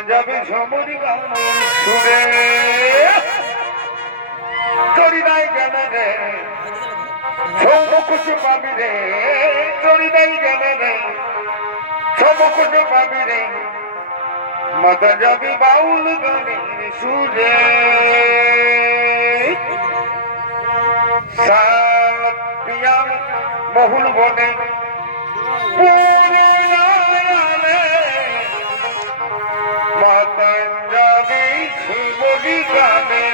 যাবে সমরি সুরে চড়ি নাই জানে রে? সমকুশ পাবি রে। চড়ি নাই জানে রে? সমকুশ পাবি রে। মাতা যাবে বাউল গানের সুরে। সাল মহুল বনে। অভিগামে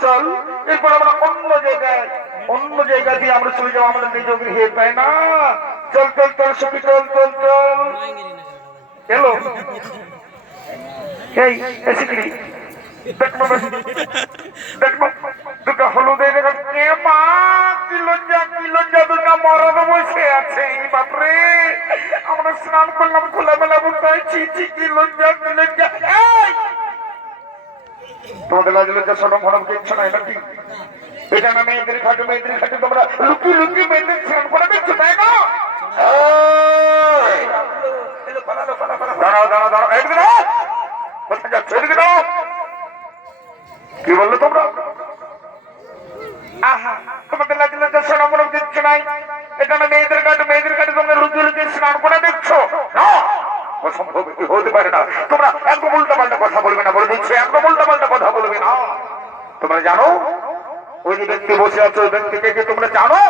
চল। এরপর আমরা অন্য জায়গায়, অন্য জায়গা দিয়ে আমরা চলে যাব। আমাদের নিজ গৃহে, তাই না? চল চল চল, সখী, চল চল চল। এলো? দেখব দেখব দুটো মা? আছে আমরা স্নান করলাম, খোলামেলা বলতে ছি ছি, কি লজ্জা কি লজ্জা! তোমাদের লাজ লজ্জা সরম ফরম কিচ্ছু নাই নাকি এটা না মেয়েদের খাটে মেয়েদের খাটে, তোমরা লুকি লুকি মেয়েদের স্নান করে দিচ্ছ, তাই না! দাঁড়াও দাঁড়াও কি বললে তোমরা? তোমাদের লাজ লজ্জা সরম ফরম কিচ্ছু নাই। এটা না মেয়েদের কাটে মেয়েদের কাটে তোমরা লুকি লুকি স্নান করে দেখছ না, অসম্ভব হতে পারে না। তোমরা একদম উল্টা পাল্টা কথা বলবে না, বলে দিচ্ছে, একদম উল্টা পাল্টা কথা বলবে না তোমরা জানো? ওই যে ব্যক্তি বসে আছে, ওই ব্যক্তিকে কি তোমরা জানো?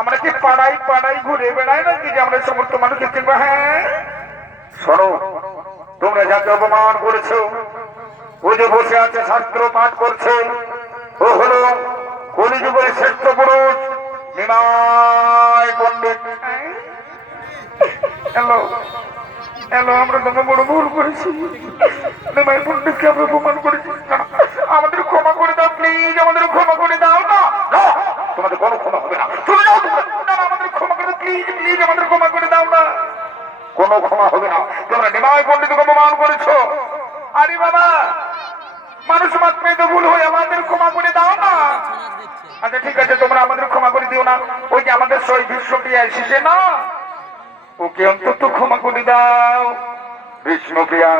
আমরা কি পাড়াই পাড়াই ঘুরে বেড়াই নাকি যে আমরা সমস্ত মানুষকে চিনবো হ্যাঁ? শোনো, তোমরা যাকে অপমান করেছ ও যে বসে আছে, শাস্ত্র পাঠ করছে, ও হলো কলিযুগের শ্রেষ্ঠ পুরুষ, নিমাই পণ্ডিত। হ্যালো। হ্যালো আমরা তোমাকে বড় ভুল করেছি। নিমাই পণ্ডিতকে আমরা অপমান করেছি। না, আমাদের ক্ষমা করে দাও প্লিজ আমাদের ক্ষমা করে দাও না। তোমাদের কোনো ক্ষমা হবে না। চলে যাও আমাদের ক্ষমা করে প্লিজ প্লিজ আমাদের ক্ষমা করে দাও না। কোনো ক্ষমা হবে না। তোমরা নিমাই পণ্ডিতকে অপমান করেছ। আরে বাবা মানুষ মাত্রই তো ভুল হয়ে আমাদের ক্ষমা করে দাও না। আচ্ছা ঠিক আছে তোমরা আমাদের ক্ষমা করে দিও না। ওই যে আমাদের সই বিশ্বপ্রিয়া এসেছে না? ওকে অন্তত ক্ষমা করে দাও। বিষ্ণুপ্রিয়া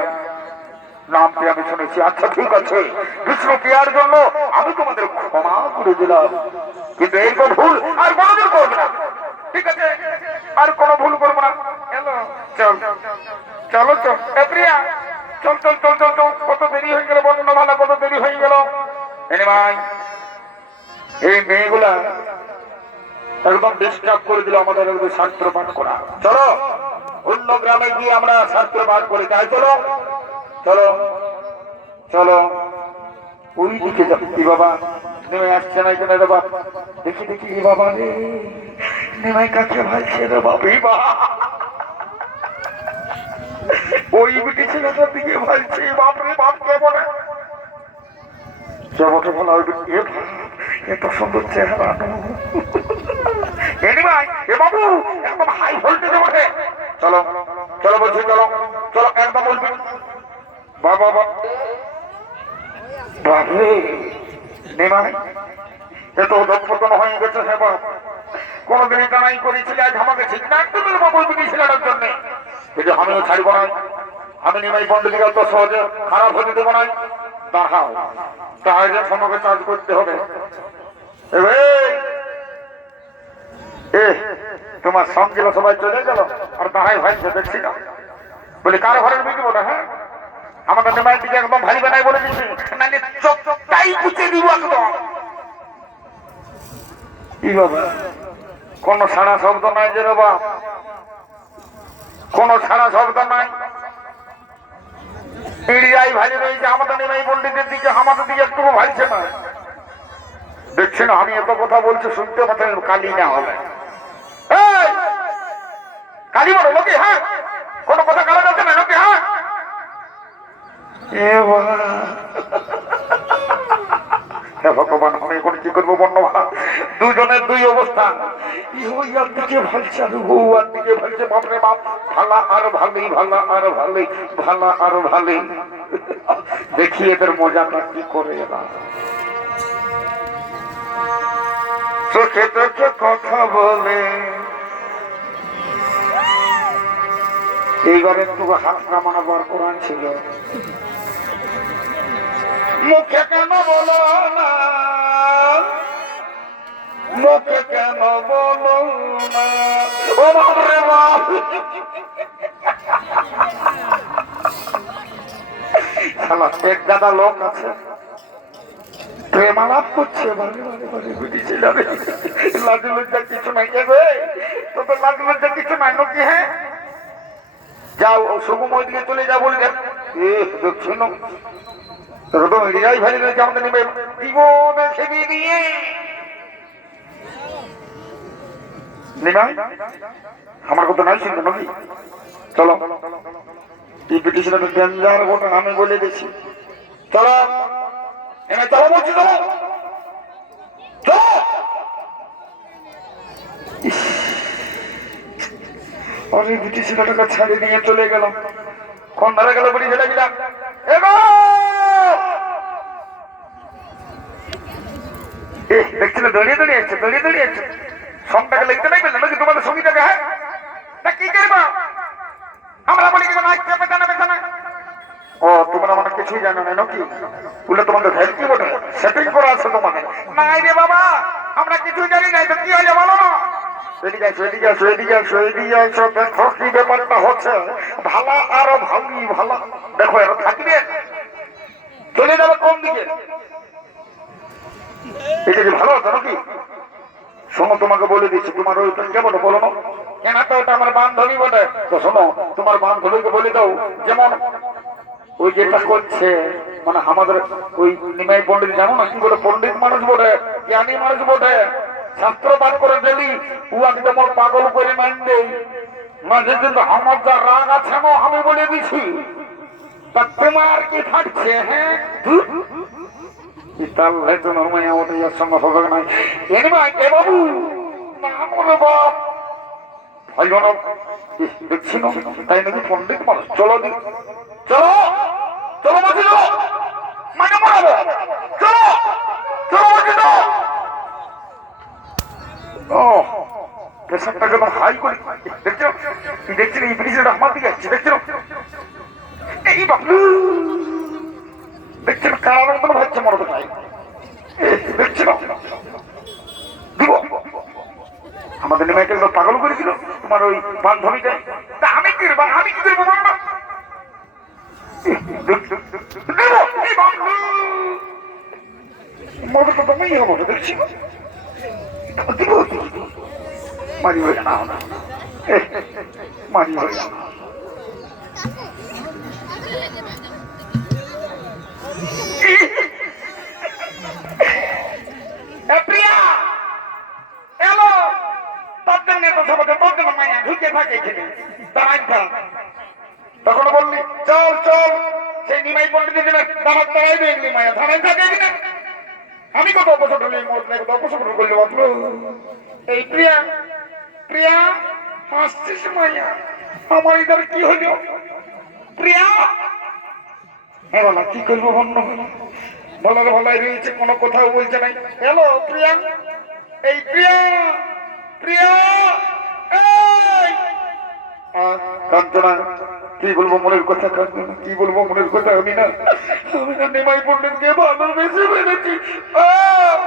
নামটি আমি শুনেছি। আচ্ছা ঠিক আছে। বিষ্ণুপ্রিয়ার জন্য আমি তোমাদের ক্ষমা করে দিলাম। কিন্তু এরকম ভুল, আর কোনোদিন করবে না। ঠিক আছে? আর কোনো ভুল করব না। চল, চলো এ প্রিয়া, চল চল চল চল চল। কত দেরি হয়ে গেল বর্ণমালা কত দেরি হয়ে গেল। এই মেয়েগুলা একদম ডিস্টার্ব করে দিল আমাদের একদম শাস্ত্র পাঠ করা চলো, অন্য গ্রামে গিয়ে আমরা শাস্ত্র পাঠ করে। যাই চলো চলো চলো। ওই দিকে যাচ্ছি বাবা? নেমে আসছে না এখানে রে বাপ। দেখি দেখি এ বাবা রে। নেমাই কাছে ভাইছে রে বাপ বাবা ওই বিটি ছেলেটার দিকে ভাইছে বাপ রে বাপ, কে বলে? জগতে বলা ওই এত সুন্দর চেহারা। এনি ভাই এ বাবু একদম হাই ভোল্টেজে ওঠে চলো চলো বলছি চলো চলো একদম বলবি বাবা বাবা। বাবরে নেমাই এত দক্ষতন হয়ে গেছে হে বাপ। কোনদিন কামাই করেছিলে আজ আমাকে ঠিক না একদম বাবু ছেলেটার জন্য। কিন্তু আমিও ছাড়বো না আমি নিমাই পন্ডিতকে অত সহজে খারাপ হতে দেবো না। দাঁড়াও তাহলে তোমাকে চার্জ করতে হবে। এ ভাই, এ তোমার সঙ্গে সবাই চলে গেল, আর তাহাই ভাই দেখছি না। বলি, কার ঘরের বিক্রি ওটা হ্যাঁ? আমাদের নেমাই দিকে একদম ভারী বানাই বলে দিচ্ছি বাবা? কোন সারা শব্দ নাই যে বাপ কোন সারা শব্দ নাই। ইড়িয়াই ভালো রয়েছে আমাদের নিমাই পণ্ডিতের দিকে, আমাদের দিকে একটু ভালছে না দেখছেন আমি এত কথা বলছি, শুনতে পাচ্ছেন, কালি না হবে! কালি বড় লোকে হ্যাঁ? কোনো কথা কালা যাচ্ছে না, লোকে হ্যাঁ? ভগবান কি করব দুই আর দিকে আর আর ভালোই ভালা আর ভালা। ভালোই দেখি এদের মজাটা কি করে চোখে চোখে কথা বলে। এইবার একটু হাত নামানো বার কোরআন ছিল। মুখে কেন বলো কেন বলো লোক আছে। করছে কিছু নাই যাবে কিছু নাই নাকি হ্যাঁ? যাও ওই দিকে চলে যা বলে এ দেখে দিয়ে আমার কথা নাই নাকি? চলো। এই পিটিশনের ডেঞ্জার ঘটনা আমি বলে দিচ্ছি। চলো। চলো বলছি, চলো। অরে ব্রিটিশ ছেলেটাকে ছাড়িয়ে নিয়ে চলে গেলাম। কোন ধারে গেল নাকি তোমাদের সঙ্গীটাকে হ্যাঁ? কি করব? আমরা বলি কি নাচতে পেছানা পেছানা ও, তোমরা মানে কিছুই জানো না, নাকি? বলে তোমাদের ভ্যালকি বটে সেটিং করা আছে তোমাদের। নাই রে বাবা, আমরা কিছুই জানি না তো কি হয়ে বলো না? তোমাকে বলে দিচ্ছি, তোমার ওই কে বলো বলো না? কেন তো ওটা আমার বান্ধবী বটে? তো শোনো, তোমার বান্ধবীকে বলে দাও, যেমন ওই যেটা করছে মানে আমাদের ওই নিমাই পণ্ডিত, জানো না কি বলে পন্ডিত মানুষ বটে, জ্ঞানী মানুষ বটে? শাস্ত্র করে দিলি। ও একদম পাগল করে মান দেই মাঝে কিন্তু আমার যা রাগ আছে আমি বলে দিছি। তা তোমার কি থাকছে হ্যাঁ পণ্ডিত মানুষ? চলো চলো! চলো চলো! তো ও হাই করে। দেখছ? কি দেখছি এই ব্রিজের আমার দিকে? এই দেখছেন দিব। আমাদের নেমাইকে একদম পাগল করেছিল? তোমার ওই বান্ধবীকে তা আমি কি আমি কি করব বলো না? দেব, এই বাবু। মরতে তো তুমি হব দেখছি। মারি হয়ে না মারি হয়ে না তখন বললি, চল চল। সেই নিমাই জন্য দাঁড়াত মায়া দাঁড়াই থাকে এখানে। আমি কত অপসর হলি নাই কত অপসর করলি বাপলো এই প্রিয়া প্রিয়া, হাসছিস মায়া আমার ইধার কি হলো? প্রিয়া? হ্যাঁ বলা, কি করব বন্য বলার ভালাই রয়েছে, কোনো কথাও বলছে নাই। হ্যালো, প্রিয়া? এই প্রিয়া প্রিয়া, এই! কাঞ্চনা কি বলবো মনের কথা কাঞ্চনা কি বলবো মনের কথা আমি না আমি না নিমাই পণ্ডিতকে ভালোবেসে ফেলেছি আহ!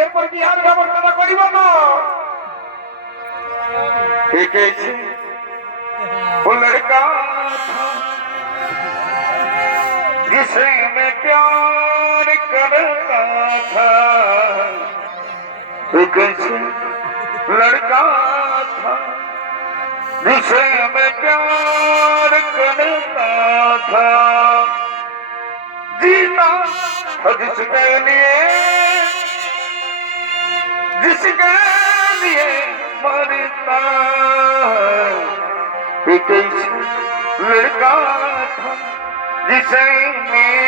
এরপর কি আর ব্যবস্থা করিব না ঠিক আছে वो लड़का था जिसे मैं प्यार करता था एक ऐसे लड़का था जिसे मैं प्यार जिसके लिए जिसके लिए मरता एक ऐसा लड़का था जिसे मैं